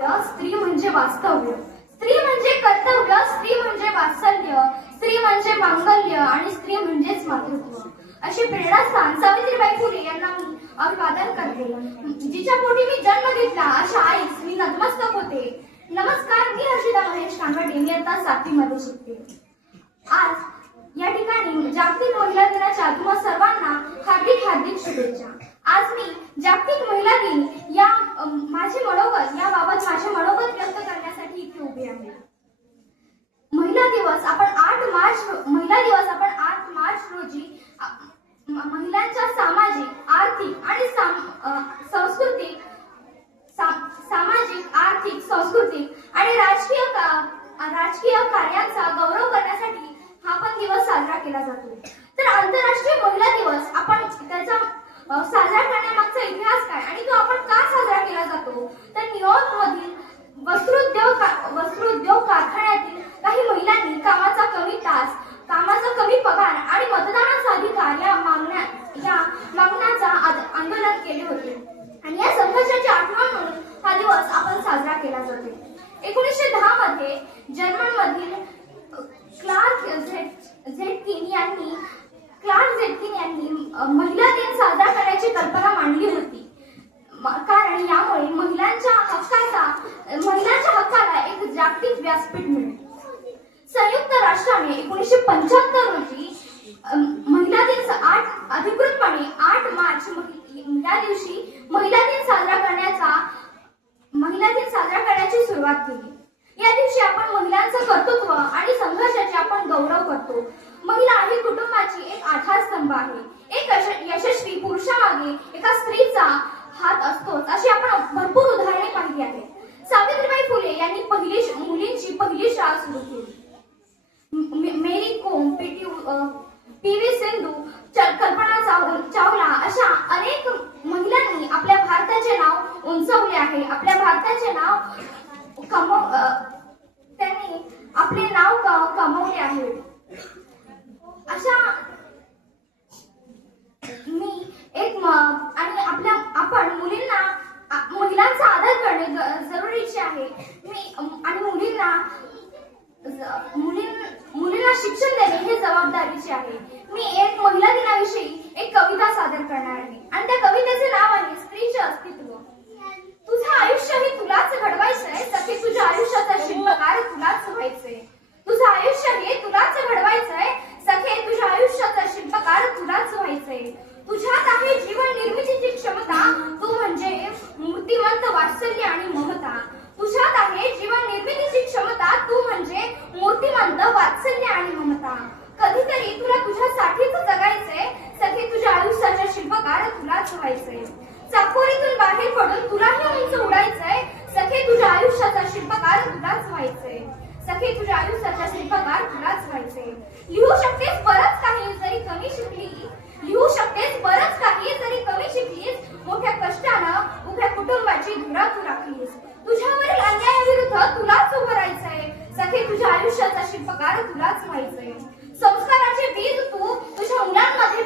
स्त्री म्हणजे वास्तव्य, स्त्री म्हणजे कर्तव्य, स्त्री म्हणजे वात्सल्य, स्त्री म्हणजे मांगल्य आणि स्त्री म्हणजेच मातृत्व अशी प्रेरणास्थान सावित्रीबाई फुले यांना मी अभिवादन करते. जिच्या पोटी मी जन्म घेतला अशा आईस मी नतमस्तक होते. नमस्कार, मी हर्षिता महेश कांगडे, मी आता 7वी मध्ये शिकते. आज या ठिकाणी जागतिक महिला दिनाच्या तुम्हा सर्वांना हार्दिक हार्दिक शुभेच्छा. आज मी जागतिक महिला दिन या माझे मनोगत याबाबत माझे मनोगत व्यक्त करण्यासाठी इथे उभे आहे. महिला दिवस आपण 8 मार्च रोजी महिलांच्या सामाजिक, आर्थिक आणि राजकीय कार्यांचा गौरव करण्यासाठी हा पण दिवस साजरा केला जातो. तर आंतरराष्ट्रीय महिला दिवस आपण त्याचा साजरा करण्यामागचा इतिहास काय आणि तो आपण का साजरा केला जातो, तर न्यूयॉर्क मधील वस्त्रोद्योग कारखान्यातील काही महिलांनी कामाचा कमी तास, कामाचा कमी पगार आणि मतदानाचा अधिकार या मागण्याचा आंदोलन केले होते आणि या संघर्षाची आठवण म्हणून हा दिवस आपण साजरा केला जातो. 1910 मध्ये जर्मन मधील क्लार्क झेटकिन यांनी महिला दिन साजरा करण्याची कल्पना मांडली होती, कारण यामुळे महिलांच्या हक्काला एक जागतिक व्यासपीठ मिळेल. संयुक्त राष्ट्राने 1975 रोजी महिला दिन अधिकृतपणे 8 मार्च या दिवशी महिला दिन साजरा करण्याची सुरुवात केली. या दिवशी आपण महिलांचं कर्तृत्व आणि संघर्षाचे आपण गौरव करतो. महिला ही कुटुंबाची एक आधारस्तंभ आहे. एक यशस्वी पुरुषामागे एका स्त्रीचा हात असतोच अशी आपण भरपूर उदाहरणे पाहिली आहेत. सावित्रीबाई फुले यांनी मुलींची पहिली शाळा सुरू केली. मेरी कोम, पी.व्ही. सिंधू, कल्पना चावला अशा अनेक महिलांनी आपल्या भारताचे नाव उंचावले आहे. आपल्या भारताचे नाव त्यांनी आपले नाव कमवले आहे. अशा आपण महिलांचा आदर करणे जरुरीचे आहे. मुलींना शिक्षण देणे हे जबाबदारीचे आहे. मी एक महिला दिनाविषयी एक कविता सादर करणार आहे आणि त्या कवितेचे नाव आहे स्त्रीचे अस्तित्व. तुझं आयुष्य हे तुलाच घडवायचंय, सखे तुझ्या आयुष्याचा शिल्पकार तुलाच व्हायचंय. तुझं आयुष्य हे तुलाच घडवायचंय, सखे तुझ्या आयुष्याचा शिल्पकार तुलाच व्हायचंय. तुझ्यात आहे जीवन निर्मितीची क्षमता, तू म्हणजे मूर्तिमंत वात्सल्य आणि ममता. तुझ्यात आहे जीवन निर्मितीची क्षमता, तू म्हणजे मूर्तिमंत वात्सल्य आणि ममता. कधीतरी तुला तुझ्यासाठीच जगायचंय, सखे तुझ्या आयुष्याचा शिल्पकार तुलाच व्हायचंय. चाकोरीतून बाहेर पडून तुलाही उंच उडायचंय, सखे तुझ्या आयुष्याचा शिल्पकार तुलाच व्हायचंय. सखे तुझ्या आयुष्याचा शिल्पकार तुलाच व्हायचंय. लिहू शकतेस बरंच काही जरी कमी शिकलीस, मोठ्या कष्टानं उभ्या कुटुंबाची धुरा तू राखलीस. तुझ्यावरील अन्यायाविरुद्ध तुलाच उभं राहायचंय, सखे तुझ्या आयुष्याचा शिल्पकार तुलाच व्हायचंय. संस्काराचे बीज तू तुझ्या मुलांमध्ये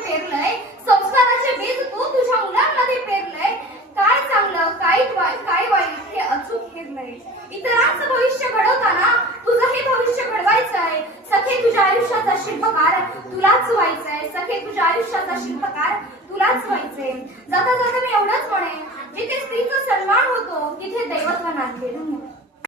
पेरलंय, काय चांगलं काय वाईट हे अचूक हेरलंय. इतरांचं भविष्य घडवताना तुझं हे भविष्य घडवायचंय, सखे तुझ्या आयुष्याचा शिल्पकार तुलाच व्हायचंय. सखे तुझ्या आयुष्याचा शिल्पकार तुलाच व्हायचंय. जाता जाता मी एवढंच म्हणेन, जिथे स्त्रीचा सन्मान होतो तिथे दैवत्व नांदते.